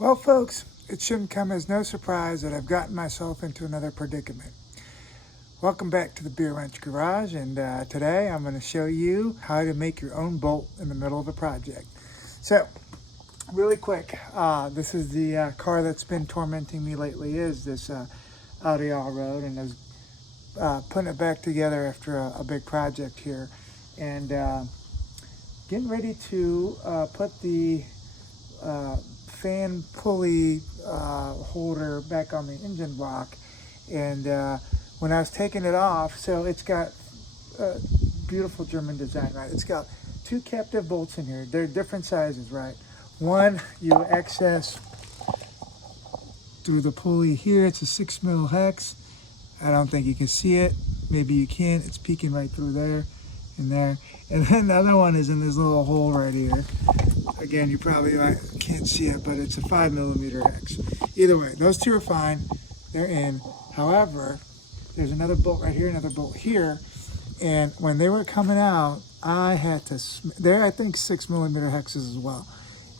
Well, folks, it shouldn't come as no surprise that I've gotten myself into another predicament. Welcome back to the Beer Wrench Garage, and today I'm going to show you how to make your own bolt in the middle of a project. So, really quick, this is the car that's been tormenting me lately, is this Audi All-Road, and I was putting it back together after a big project here, and getting ready to put the fan pulley holder back on the engine block. And when I was taking it off, so it's got beautiful German design, right? It's got two captive bolts in here. They're different sizes, right? One you access through the pulley here. It's a 6 mil hex. I don't think you can see it. Maybe you can. It's peeking right through there and there. And then the other one is in this little hole right here. Again, you probably can't see it, but it's a 5 millimeter hex. Either way, those two are fine. They're in. However, there's another bolt right here, another bolt here. And when they were coming out, I had to, they're I think 6 millimeter hexes as well.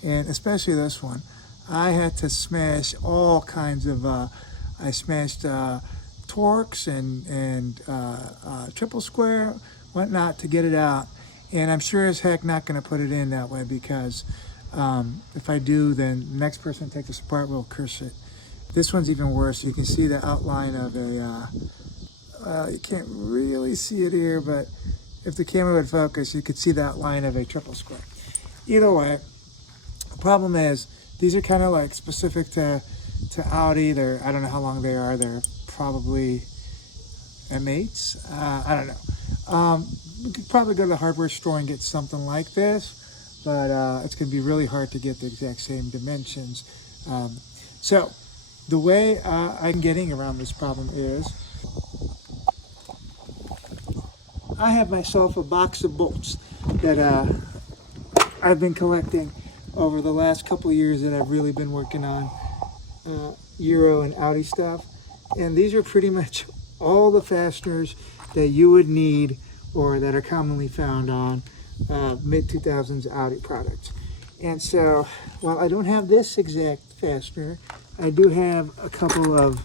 And especially this one, I had to smash all kinds of, I smashed Torx and triple square, whatnot to get it out. And I'm sure as heck not going to put it in that way, because if I do, then the next person that takes this apart will curse it. This one's even worse. You can see the outline of a, you can't really see it here, but if the camera would focus, you could see the outline of a triple square. Either way, the problem is, these are kind of like specific to Audi. I don't know how long they are. They're probably M8s. I don't know. We could probably go to the hardware store and get something like this, but it's going to be really hard to get the exact same dimensions. So the way I'm getting around this problem is I have myself a box of bolts that I've been collecting over the last couple of years that I've really been working on Euro and Audi stuff. And these are pretty much all the fasteners that you would need or that are commonly found on mid-2000s Audi products. And so, while I don't have this exact fastener, I do have a couple of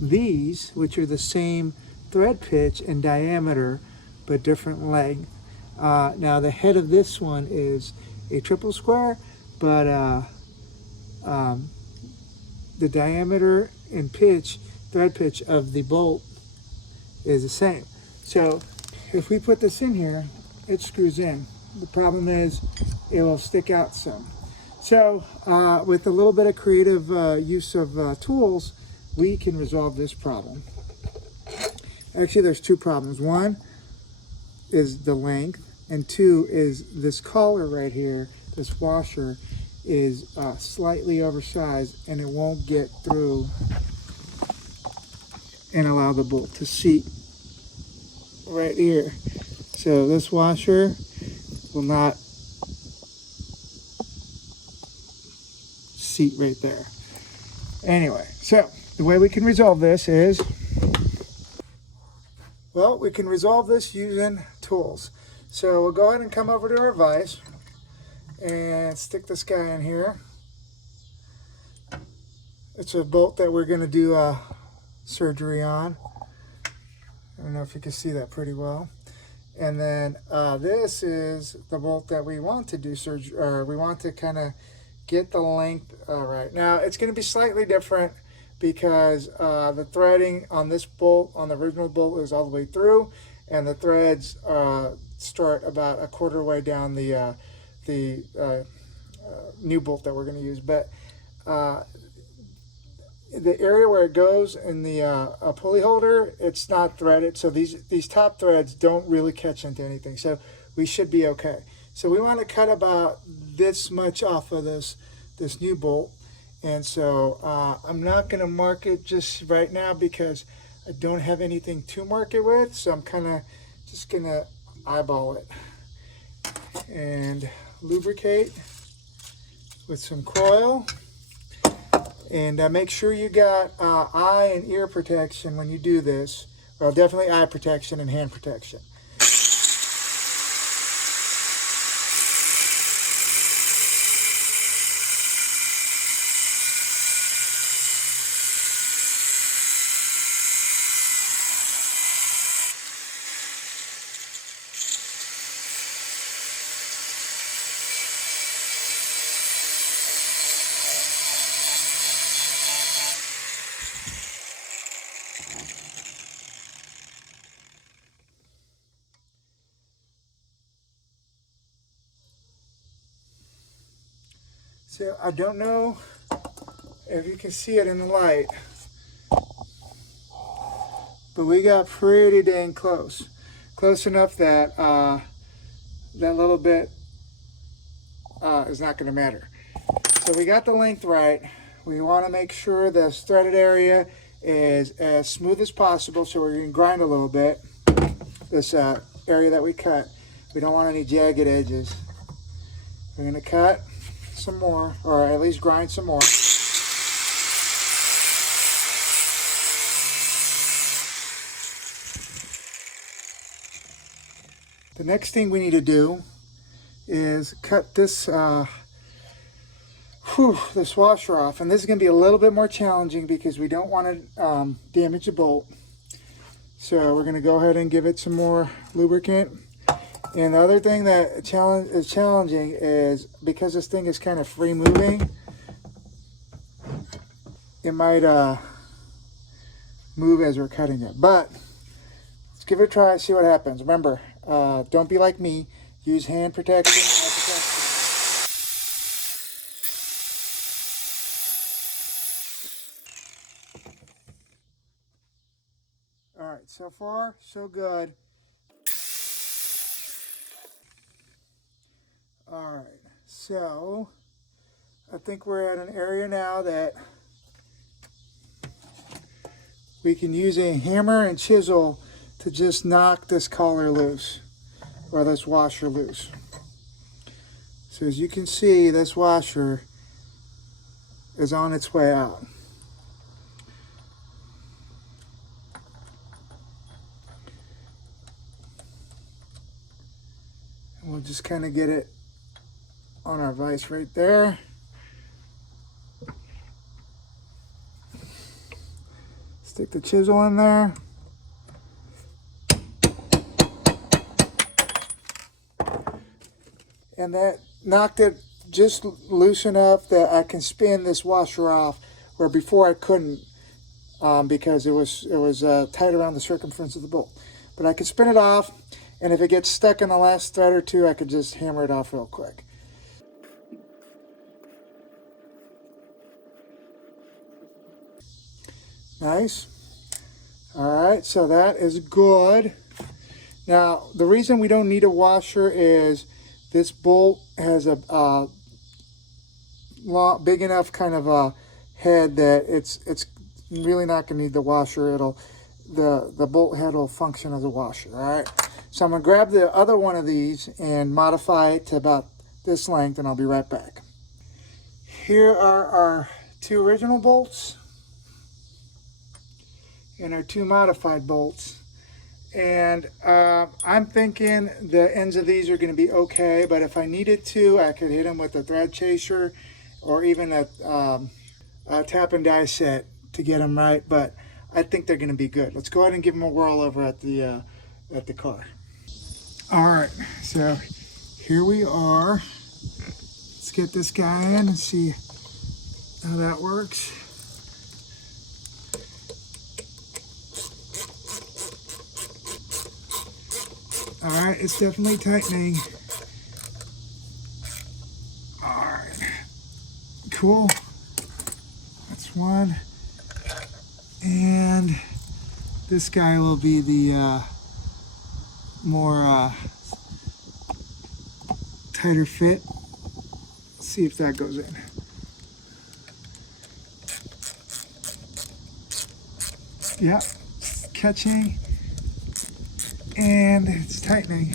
these, which are the same thread pitch and diameter, but different length. Now, the head of this one is a triple square, but the diameter and pitch, thread pitch of the bolt is the same. So, if we put this in here, it screws in. The problem is it will stick out some. So with a little bit of creative use of tools, we can resolve this problem. Actually, there's two problems. One is the length, and two is this collar right here, this washer, is slightly oversized, and it won't get through and allow the bolt to seat right here. So this washer will not seat right there. Anyway, so the way we can resolve this is, well, we can resolve this using tools. So we'll go ahead and come over to our vise and stick this guy in here. It's a bolt that we're going to do surgery on. I don't know if you can see that pretty well. And then this is the bolt that we want to do surgery, or we want to kind of get the length right. Now, it's going to be slightly different because the threading on this bolt, on the original bolt, is all the way through, and the threads start about a quarter way down the new bolt that we're going to use. But the area where it goes in the pulley holder, it's not threaded, so these top threads don't really catch into anything, so we should be okay. So we want to cut about this much off of this new bolt, and so I'm not going to mark it just right now because I don't have anything to mark it with, so I'm kind of just going to eyeball it and lubricate with some coil. And make sure you got eye and ear protection when you do this. Well, definitely eye protection and hand protection. So I don't know if you can see it in the light, but we got pretty dang close. Close enough that that little bit is not going to matter. So we got the length right. We want to make sure this threaded area is as smooth as possible, so we're going to grind a little bit, this area that we cut. We don't want any jagged edges. We're going to cut some more, or at least grind some more. The next thing we need to do is cut this this washer off, and this is going to be a little bit more challenging because we don't want to damage the bolt. So we're going to go ahead and give it some more lubricant. And the other thing that is challenging is because this thing is kind of free moving, it might move as we're cutting it. But let's give it a try, see what happens. Remember, don't be like me. Use hand protection. All right, so far, so good. All right, so I think we're at an area now that we can use a hammer and chisel to just knock this collar loose, or this washer loose. So as you can see, this washer is on its way out. And we'll just kind of get it on our vise right there. Stick the chisel in there. And that knocked it just loose enough that I can spin this washer off, where before I couldn't because it was tight around the circumference of the bolt. But I can spin it off, and if it gets stuck in the last thread or two, I could just hammer it off real quick. Nice. All right, so that is good. Now, the reason we don't need a washer is this bolt has a big enough kind of a head that it's really not going to need the washer. The bolt head will function as a washer. All right. So I'm going to grab the other one of these and modify it to about this length, and I'll be right back. Here are our two original bolts and our two modified bolts. And I'm thinking the ends of these are going to be okay, but if I needed to, I could hit them with a thread chaser or even a tap and die set to get them right, but I think they're going to be good. Let's go ahead and give them a whirl over at the car. All right, so here we are. Let's get this guy in and see how that works. All right, it's definitely tightening. All right, cool. That's one. And this guy will be the more tighter fit. Let's see if that goes in. Yeah, it's catching. And it's tightening.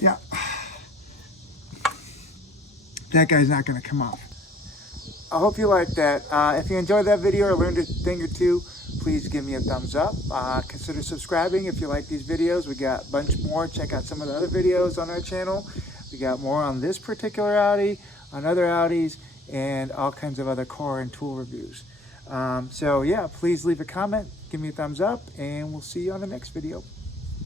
Yeah. That guy's not going to come off. I hope you liked that. If you enjoyed that video or learned a thing or two, please give me a thumbs up. Consider subscribing if you like these videos. We got a bunch more. Check out some of the other videos on our channel. We got more on this particular Audi, on other Audis, and all kinds of other car and tool reviews. So yeah, please leave a comment, give me a thumbs up, and we'll see you on the next video.